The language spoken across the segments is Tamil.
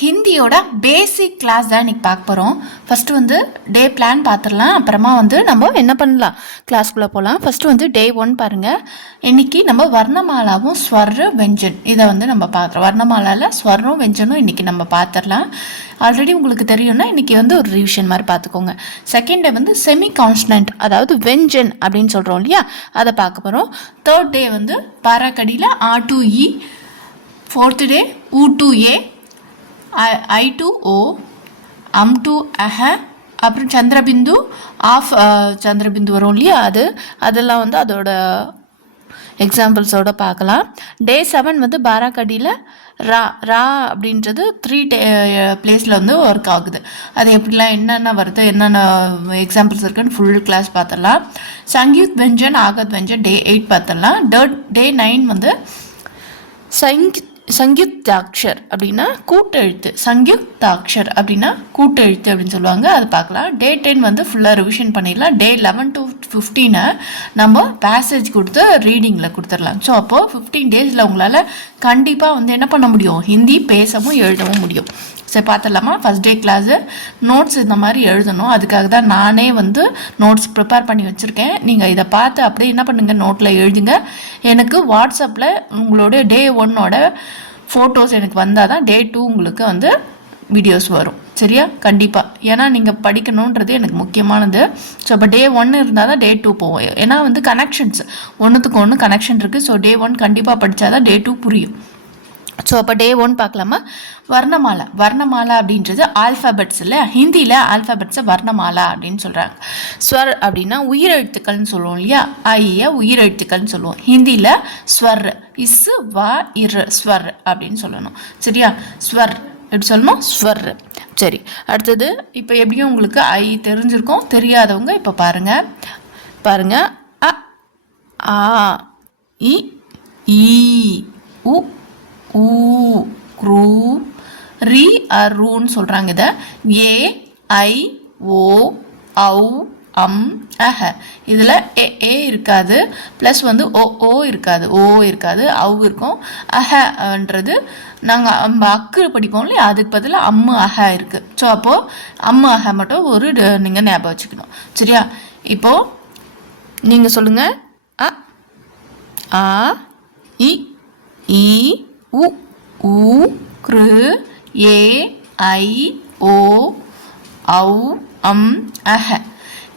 ஹிந்தியோட பேசிக் கிளாஸ் தான் இன்றைக்கி பார்க்க போகிறோம். ஃபஸ்ட்டு வந்து டே பிளான் பார்த்துடலாம். அப்புறமா வந்து நம்ம என்ன பண்ணலாம், கிளாஸ்க்குள்ளே போகலாம். ஃபஸ்ட்டு வந்து டே 1 பாருங்கள். இன்றைக்கி நம்ம வர்ணமாலாவும் ஸ்வர வெஞ்சன் இதை வந்து நம்ம பார்க்குறோம். வர்ணமாலாவில் ஸ்வரம் வெஞ்சனும் இன்றைக்கி நம்ம பார்த்துடலாம். ஆல்ரெடி உங்களுக்கு தெரியும்னா இன்றைக்கி வந்து ஒரு ரிவிஷன் மாதிரி பார்த்துக்கோங்க. செகண்ட் டே வந்து செமி கான்ஸ்டன்ட், அதாவது வெஞ்சன் அப்படின்னு சொல்கிறோம் இல்லையா, அதை பார்க்க போகிறோம். தேர்ட் டே வந்து பாராக்கடியில் ஆ டு இ. ஃபோர்த்து டே ஊ டு ஏ, ஐ டு ஓ, அம் டு அஹ, அப்புறம் சந்திரபிந்து ஆஃப் சந்திரபிந்து வரும் இல்லையா, அதெல்லாம் வந்து அதோட எக்ஸாம்பிள்ஸோடு பார்க்கலாம். டே 7 வந்து பாராக்கடியில் ரா ரா அப்படின்றது 3 பிளேஸில் வந்து ஒர்க் ஆகுது. அது எப்படிலாம் என்னென்ன வருது, என்னென்ன எக்ஸாம்பிள்ஸ் இருக்குன்னு ஃபுல் கிளாஸ் பார்த்துடலாம். சங்கீத் வெஞ்சன் ஆகத் வெஞ்சன் டே 8 பார்த்துடலாம். டே 9 வந்து சங்கீதாட்சர் அப்படின்னா கூட்டெழுத்து, சங்கீதாட்சர் அப்படின்னா கூட்டெழுத்து அப்படின்னு சொல்லுவாங்க, அது பார்க்கலாம். டே 10 வந்து ஃபுல்லாக ரிவிஷன் பண்ணிடலாம். டே 11 to 15 நம்ம பேசேஜ் கொடுத்து ரீடிங்கில் கொடுத்துடலாம். ஸோ அப்போது 15 டேஸில் உங்களால் கண்டிப்பாக வந்து என்ன பண்ண முடியும், ஹிந்தி பேசவும் எழுதவும் முடியும். சரி பார்த்துடலாமா. ஃபஸ்ட் டே கிளாஸு நோட்ஸ் இந்த மாதிரி எழுதணும். அதுக்காக தான் நானே வந்து நோட்ஸ் ப்ரிப்பேர் பண்ணி வச்சுருக்கேன். நீங்கள் இதை பார்த்து அப்படியே என்ன பண்ணுங்கள், நோட்டில் எழுதுங்க. எனக்கு வாட்ஸ்அப்பில் உங்களோட டே 1ஓட ஃபோட்டோஸ் எனக்கு வந்தால் தான் டே 2 உங்களுக்கு வந்து வீடியோஸ் வரும். சரியா, கண்டிப்பாக. ஏன்னா நீங்கள் படிக்கணுன்றது எனக்கு முக்கியமானது. ஸோ இப்போ டே 1 இருந்தால் தான் டே 2 போவோம். ஏன்னா வந்து கனெக்ஷன்ஸ் ஒன்றுத்துக்கு ஒன்று கனெக்ஷன் இருக்குது. ஸோ டே 1 கண்டிப்பாக படித்தா தான் டே 2 புரியும். ஸோ அப்போ டே 1 பார்க்கலாமா. வர்ணமாலா. வர்ணமாலா அப்படின்றது ஆல்ஃபாபெட்ஸ் இல்லை, ஹிந்தியில் ஆல்ஃபாபெட்ஸை வர்ணமாலா அப்படின்னு சொல்கிறாங்க. ஸ்வர் அப்படின்னா உயிரெழுத்துக்கள்னு சொல்லுவோம் இல்லையா, ஐய உயிரெழுத்துக்கள்னு சொல்லுவோம். ஹிந்தியில் ஸ்வர் இஸ் வா இர் ஸ்வர் அப்படின்னு சொல்லணும். சரியா, ஸ்வர் எப்படி சொல்லணும், ஸ்வர். சரி, அடுத்தது இப்போ எப்படியும் உங்களுக்கு ஐ தெரிஞ்சிருக்கும். தெரியாதவங்க இப்போ பாருங்க அ ஆ இ ஈ உ ஊ க்ரூ ரி ரூன்னு சொல்கிறாங்க. இதை ஏ ஐ ஓ ஔ அம் அஹ. இதில் ஏ இருக்காது, ப்ளஸ் வந்து ஓ இருக்காது, ஔ இருக்கும். அஹன்றது நாங்கள் அக்கு படிப்போம் இல்லையா, அதுக்கு பதிலாக அம்மு அஹ இருக்குது. ஸோ அப்போது அம்மு அஹ மட்டும் ஒரு நீங்கள் ஞாபகம் வச்சுக்கணும். சரியா, இப்போது நீங்கள் சொல்லுங்கள். அ ஆ இ ஈ உ ஊ க்ரு ஏ ஐ ஓ ஔ அம் அஹ.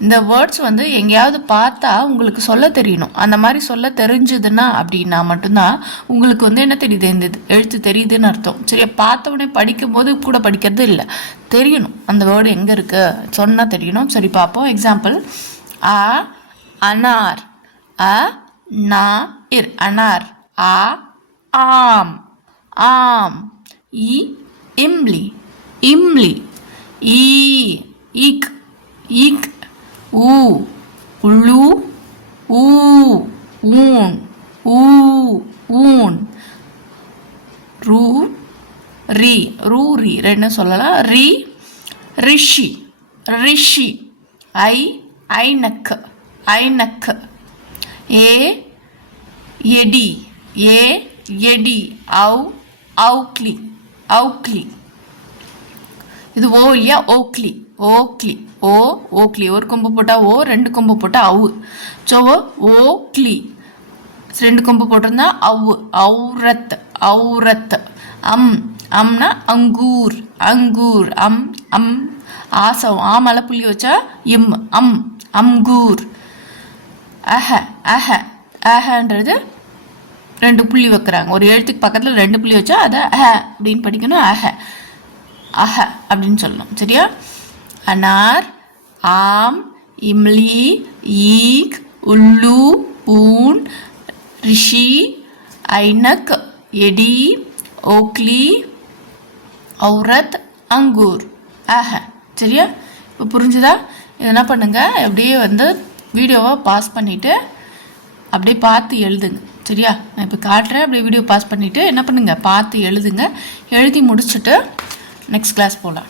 இந்த வேர்ட்ஸ் வந்து எங்கேயாவது பார்த்தா உங்களுக்கு சொல்ல தெரியணும். அந்த மாதிரி சொல்ல தெரிஞ்சுதுன்னா அப்படின்னா மட்டும்தான் உங்களுக்கு வந்து என்ன தெரியுது, இந்த எழுத்து தெரியுதுன்னு அர்த்தம். சரியா, பார்த்த உடனே படிக்கும்போது கூட படிக்கிறது இல்லை, தெரியணும் அந்த வேர்டு எங்கே இருக்குது சொன்னால் தெரியணும். சரி பார்ப்போம். எக்ஸாம்பிள், ஆ அனார், அ நா இர் அனார், ஆ ஆம் ஆம், இ இம்லி இம்லி, ஈ இக் இக், ஊ உளு ஊ ஊன் ஊ ஊன், ரூ ரி ரூ ரி ரெண்டு சொல்லலாம். ரி ரிஷி ரிஷி, ஐநக்கு ஐநக்கு, ஏ எடி எடி, ஔக்லி ஔக்லி. இது ஓ இல்லையா, ஓக்லி ஓக்லி. ஒரு கொம்பு போட்டால் ஓ, 2 கொம்பு போட்டால் அவு. ஸோ ஓக்லி, 2 கொம்பு போட்டிருந்தா அவு, ஔரத். அம்னா அங்கூர் அம் ஆசம், ஆமலை புள்ளி வச்சா அம்கூர். அஹன்றது 2 புள்ளி வைக்கிறாங்க. ஒரு எழுத்துக்கு பக்கத்தில் 2 புள்ளி வச்சா அதை அப்படின்னு படிக்கணும். அஹ அப்படின்னு சொல்லணும். சரியா, அனார் ஆம் இம்லி ஈக் உல்லு ஊன் ரிஷி ஐனக் எடி ஓக்லி ஔரத் அங்கூர் அஹ. சரியா, இப்போ புரிஞ்சுதா? என்ன பண்ணுங்கள், அப்படியே வந்து வீடியோவை பாஸ் பண்ணிவிட்டு அப்படியே பார்த்து எழுதுங்க. சரியா, நான் இப்போ காட்டுறேன். அப்படியே வீடியோ பாஸ் பண்ணிவிட்டு என்ன பண்ணுங்கள், பார்த்து எழுதுங்க. எழுதி முடிச்சுட்டு நெக்ஸ்ட் கிளாஸ் போகலாம்.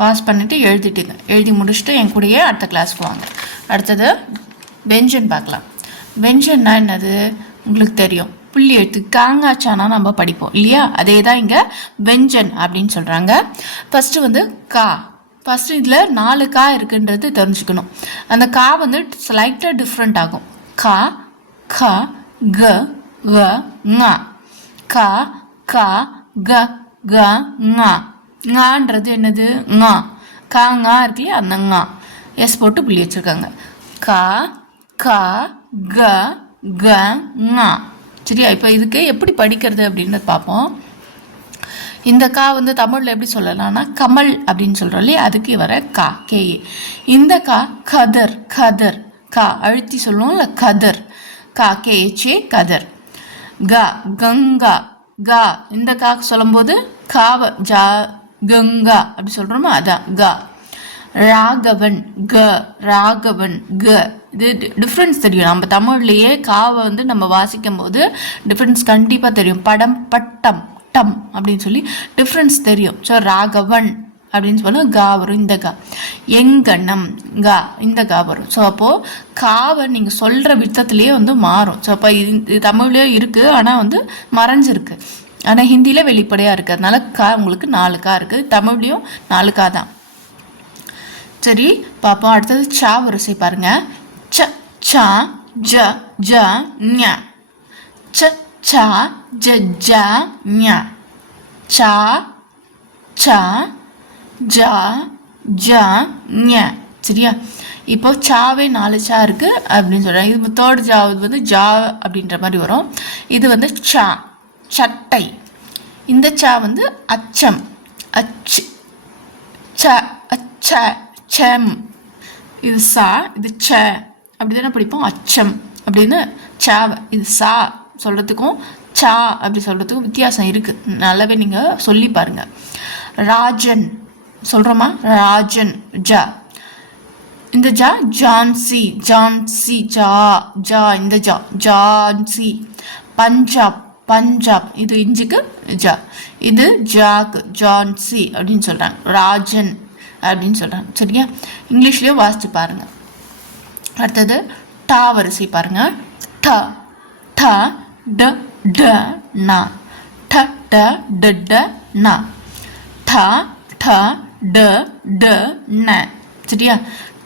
பாஸ் பண்ணிவிட்டு எழுதிட்டுங்க. எழுதி முடிச்சுட்டு என் கூடயே அடுத்த கிளாஸ்க்கு வாங்க. அடுத்தது வெஞ்சன் பார்க்கலாம். வெஞ்சன்னா என்னது உங்களுக்கு தெரியும். புள்ளி எழுத்து காங்காச்சானா நம்ம படிப்போம் இல்லையா, அதே தான் இங்கே வெஞ்சன் அப்படின்னு சொல்கிறாங்க. ஃபஸ்ட்டு வந்து கா. ஃபஸ்ட்டு இதில் 4 கா இருக்குன்றது தெரிஞ்சுக்கணும். அந்த கா வந்து ஸ்லைட்டாக டிஃப்ரெண்ட் ஆகும். கா, க, க, க, ங. கா, கா, க, க, ங. ங்கிறது என்னது ங. கா ஙா இருக்கு இல்லையா, அந்த ங. எஸ் போட்டு புள்ளி வச்சுருக்காங்க. கா, கா, க, க, ங. சரியா? இப்போ இதுக்கு எப்படி படிக்கிறது அப்படின்னு பார்ப்போம். இந்த கா வந்து தமிழில் எப்படி சொல்லலாம்னா கமல் அப்படின்னு சொல்கிறோம் இல்லையா, அதுக்கு வர கா கேஏ. இந்த கா கதர், கதர். கா அழுத்தி சொல்லுவோம்ல, கதர். கா கேஏச்சே கதர். கா கங்கா. கா இந்த கா சொல்லும்போது காவ ஜா கங்கா அப்படி சொல்கிறோமா, அதான் கா. ராகவன், க. ராகவன், க. இது டிஃப்ரென்ஸ் தெரியும். நம்ம தமிழ்லேயே காவை வந்து நம்ம வாசிக்கும் போது டிஃப்ரென்ஸ் கண்டிப்பாக தெரியும். படம், பட்டம், டம் அப்படின்னு சொல்லி டிஃப்ரென்ஸ் தெரியும். ஸோ ராகவன் அப்படின்னு சொன்னால் கா வரும், இந்த கா. எங்கண்ணம், கா, இந்த கா வரும். ஸோ அப்போது காவை நீங்கள் சொல்கிற வித்தத்துலேயே வந்து மாறும். ஸோ அப்போ இது தமிழ்லேயே இருக்குது, ஆனால் வந்து மறைஞ்சிருக்கு. ஆனால் ஹிந்தியில் வெளிப்படையாக இருக்குது. அதனால கா உங்களுக்கு 4 கா இருக்குது. தமிழ்லேயும் 4 கா தான். சரி பார்ப்போம். அடுத்தது சா வரிசை பாருங்க. ச, சா, ஜ, ஜ, ஞ. ச, சா, ஜ, ஜ, ஞ. சா, சா, ஜா, ஜா, ஞ. சரியா? இப்போ சாவே 4 சா இருக்குது அப்படின்னு சொல்கிறாங்க. இது 3rd ஜா வந்து ஜா அப்படின்ற மாதிரி வரும். இது வந்து சா, சட்டை. இந்த சா வந்து அச்சம், அச்சு. ச, அச்ச, சம். இது சா, இது ச அப்படி தானே படிப்போம். அச்சம் அப்படின்னு சாவை. இது சா சொல்கிறதுக்கும் சா அப்படி சொல்கிறதுக்கும் வித்தியாசம் இருக்குது. நல்லாவே நீங்கள் சொல்லி பாருங்கள். ராஜன் சொல்கிறோமா, ராஜன். ஜா. இந்த ஜா ஜான்சி, ஜான்சி. ஜா, ஜா இந்த ஜா ஜான்சி. பஞ்சாப், பஞ்சாப். இது இஞ்சுக்கு ஜா. இது ஜாக்கு, ஜான்சி அப்படின்னு சொல்கிறாங்க. ராஜன் அப்படின்னு சொல்கிறாங்க. சரியா? இங்கிலீஷ்லேயும் வாசித்து பாருங்கள். அடுத்தது டா வரிசை பாருங்கள். ட, ட, ட, ட, ந. ட, ட, ட, ட, ந. ட, ட, ட, ட, ந. சரியா?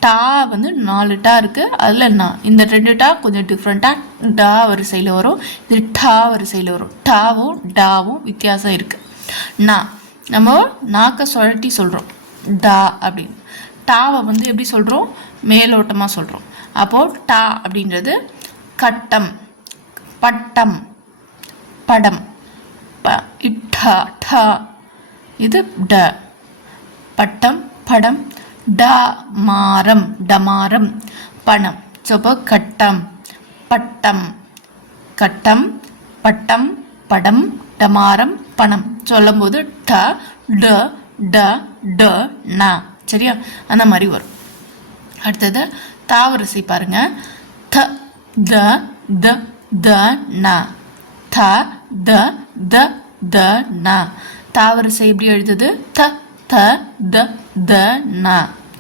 டா வந்து 4 டா இருக்குது. அதில் நா. இந்த 2 டா கொஞ்சம் டிஃப்ரெண்ட்டாக டா வரிசையில் வரும். இது டா வரிசையில் வரும். டாவும் டாவும் வித்தியாசம் இருக்குது. நா நம்ம நாக்கை சுழட்டி சொல்கிறோம் டா அப்படின்னு. டாவை வந்து எப்படி சொல்கிறோம், மேலோட்டமாக சொல்கிறோம். அப்போது டா அப்படின்றது கட்டம், பட்டம், படம். இட்டா, டா. இது ட. பட்டம், படம். ட மாரம், டமாரம், பணம். ஸோ அப்போ கட்டம், பட்டம், கட்டம், பட்டம், படம், டமாரம், பணம் சொல்லும்போது ட, ட, ட, ட, ந. சரியா? அந்த மாதிரி வரும். அடுத்தது தாவரிசை பாருங்க. த, த, த, த, ந. த, த, த, த, ந. தாவரிசை எப்படி எழுதுது? த, த, த, த, ந.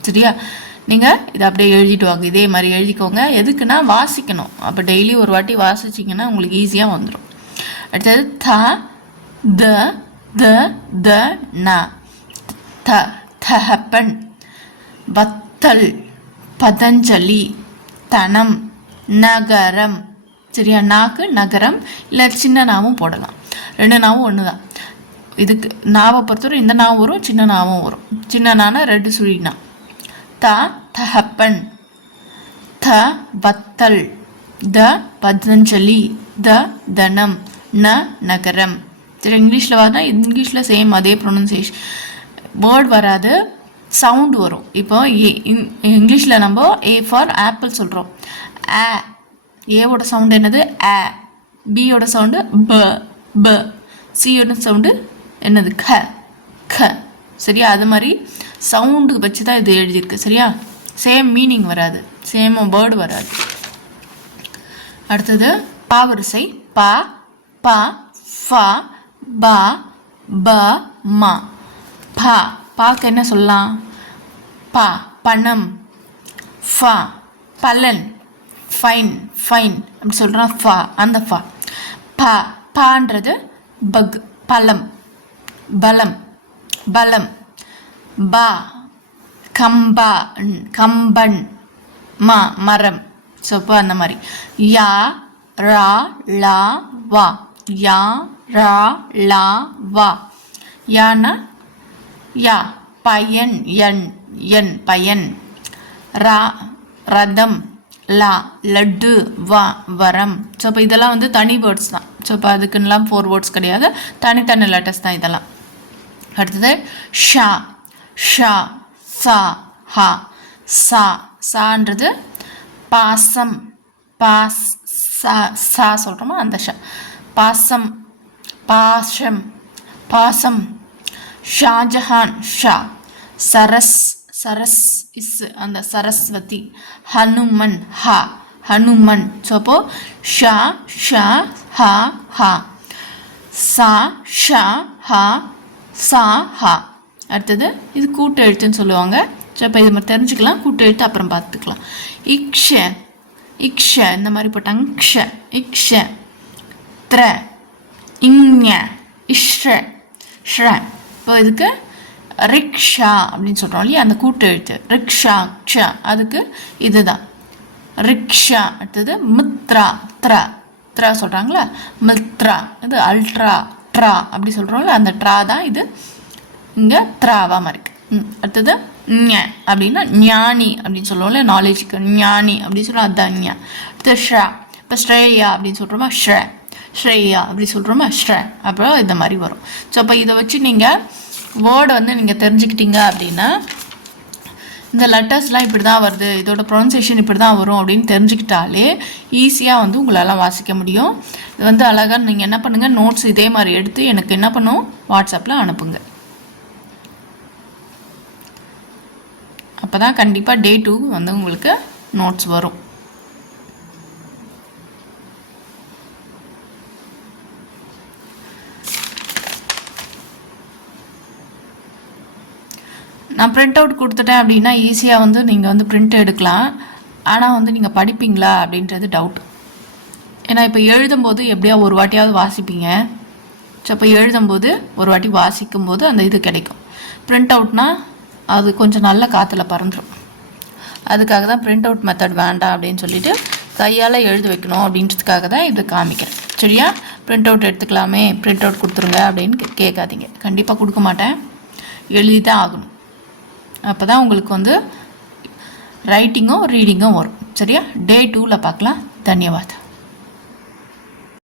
சரியா? நீங்கள் இதை அப்படியே எழுதிட்டு வாங்க. இதே மாதிரி எழுதிக்கோங்க. எதுக்குன்னா வாசிக்கணும். அப்போ டெய்லி ஒரு வாட்டி வாசிச்சிங்கன்னா உங்களுக்கு ஈஸியாக வந்துடும். அடுத்தது த, த, த, த, ந. த, தஹப்பன், வத்தல், பதஞ்சலி, தனம், நகரம். சரியா? நாக்கு நகரம். இல்லை சின்ன நாவும் போடலாம். 2 நாவும் ஒன்று தான். இதுக்கு நாவை பொறுத்தவரை இந்த நாவும் வரும், சின்ன நாவும் வரும். சின்ன நானா 2 சுழினா. த, தஹப்பன். த, வத்தல். த, பதஞ்சலி. த, தனம். ந, நகரம். சரி, இங்கிலீஷில் வரனா இங்கிலீஷில் சேம் அதே ப்ரொனன்சியேஷன். வேர்ட் வராது, சவுண்டு வரும். இப்போ இங்கிலீஷில் நம்ம ஏ ஃபார் ஆப்பிள் சொல்கிறோம். ஆ. ஏவோட சவுண்டு என்னது? ஆ. பியோட சவுண்டு ப, ப. சியோட சவுண்டு என்னது? க, க. சரியா? அது மாதிரி சவுண்டு வச்சு தான் இது எழுதியிருக்கு. சரியா? சேம் மீனிங் வராது, சேம் வேர்டு வராது. அடுத்தது பா வரிசை. பா, பா, ஃபா, பா, ப, மா. பா. பாக்கு என்ன சொல்லலாம்? பா பணம். ஃபா பலன். ஃபைன் ஃபைன் அப்படி சொல்கிறோம் ஃபா, அந்த ஃபா. பா, பான்றது பக், பழம், பலம், பலம். பா, கம்பா, கம்பன், மா, மரம். ஸோ இப்போ அந்த மாதிரி. யா, ரா, லா, வா. யா, ரா, லா, வா. யானா யா, பையன், என், என், பையன். ரா, ரதம். லா, லட்டு. வா, வரம். ஸோ இப்போ இதெல்லாம் வந்து தனி வேர்ட்ஸ் தான். ஸோ இப்போ அதுக்குன்னெலாம் 4 வேர்ட்ஸ் கிடையாது, தனித்தனி லெட்டர்ஸ் தான் இதெல்லாம். அடுத்தது ஷா, ஷா, சா, ஹா. சா, சான்றது பாசம், பாஸ், சா, சா சொல்கிறோமா அந்த ஷா. பாசம், பாஷம், பாசம். ஷாஜஹான், ஷா. சரஸ், சரஸ் இஸ் அந்த சரஸ்வதி. ஹனுமன், ஹா, ஹனுமன். ஸோ அப்போது ஷா, ஷா, ஹா, ஹா. சா, ஷா, ஹா, சா, ஹா. அடுத்தது இது கூட்டு எழுத்துன்னு சொல்லுவாங்க. ஸோ இப்போ இது மாதிரி தெரிஞ்சுக்கலாம். கூட்டு எழுத்து அப்புறம் பார்த்துக்கலாம். இக்ஷ, இக்ஷ இந்த மாதிரி போட்டாங்க. க்ஷ, இக்ஷ. த்ர, இங்ஞ, இஷ்ர, ஷ்ர. இப்போ இதுக்கு ரிக்ஷா அப்படின்னு சொல்கிறோம் இல்லையா, அந்த கூட்டு எழுத்து ரிக்ஷா, க்ஷ. அதுக்கு இதுதான் ரிக்ஷா. அடுத்தது மித்ரா, த்ரா, த்ரா சொல்கிறாங்களா, மித்ரா. இது அல்ட்ரா, ட்ரா அப்படி சொல்கிறோம்ல, அந்த ட்ரா தான் இது இங்கே த்ராவாக இருக்கு. அடுத்தது ஞ அப்படின்னா ஞானி அப்படின்னு சொல்லுவோம்ல, நாலேஜுக்கு ஞானி அப்படின்னு சொல்லுவோம், அதுதான் ஞ. அடுத்தது ஷ்ரா. இப்போ ஸ்ரேயா அப்படின்னு சொல்கிறோமா, ஷ்ர, ஸ்ரேயா அப்படி சொல்கிறோமா, ஷ்ர. அப்புறம் இந்த மாதிரி வரும். ஸோ அப்போ இதை வச்சு நீங்கள் வேர்டு வந்து நீங்கள் தெரிஞ்சுக்கிட்டீங்க அப்படின்னா இந்த லெட்டர்ஸ்லாம் இப்படி தான் வருது, இதோட ப்ரொனன்சியேஷன் இப்படி தான் வரும் அப்படின்னு தெரிஞ்சுக்கிட்டாலே ஈஸியாக வந்து உங்களால் வாசிக்க முடியும். இது வந்து அழகாக நீங்கள் என்ன பண்ணுங்கள், நோட்ஸ் இதே மாதிரி எடுத்து எனக்கு என்ன பண்ணும் வாட்ஸ்அப்பில் அனுப்புங்க. அப்போ தான் கண்டிப்பாக டே 2 வந்து உங்களுக்கு நோட்ஸ் வரும். நான் பிரிண்ட் அவுட் கொடுத்துட்டேன் அப்படின்னா ஈஸியாக வந்து நீங்கள் வந்து பிரிண்ட் எடுக்கலாம். ஆனால் வந்து நீங்கள் படிப்பீங்களா அப்படின்றது டவுட். ஏன்னா இப்போ எழுதும்போது எப்படியா ஒரு வாட்டியாவது வாசிப்பீங்க. ஸோ அப்போ எழுதும்போது ஒரு வாட்டி வாசிக்கும்போது அந்த இது கிடைக்கும். பிரிண்ட் அவுட்னால் அது கொஞ்சம் நல்ல காற்றுல பறந்துடும். அதுக்காக தான் பிரிண்ட் அவுட் மெத்தட் வேண்டாம் அப்படின்னு சொல்லிட்டு கையால் எழுத வைக்கணும் அப்படின்றதுக்காக தான் இதை காமிக்கிறேன். சரியா? பிரிண்ட் அவுட் எடுத்துக்கலாமே, பிரிண்ட் அவுட் கொடுத்துருங்க அப்படின்னு கேட்காதீங்க. கண்டிப்பாக கொடுக்க மாட்டேன், எழுதி தான் ஆகணும். அப்போ தான் உங்களுக்கு வந்து ரைட்டிங்கும் ரீடிங்கும் வரும். சரியா? டே 2ல் பார்க்கலாம். தன்யவாத்.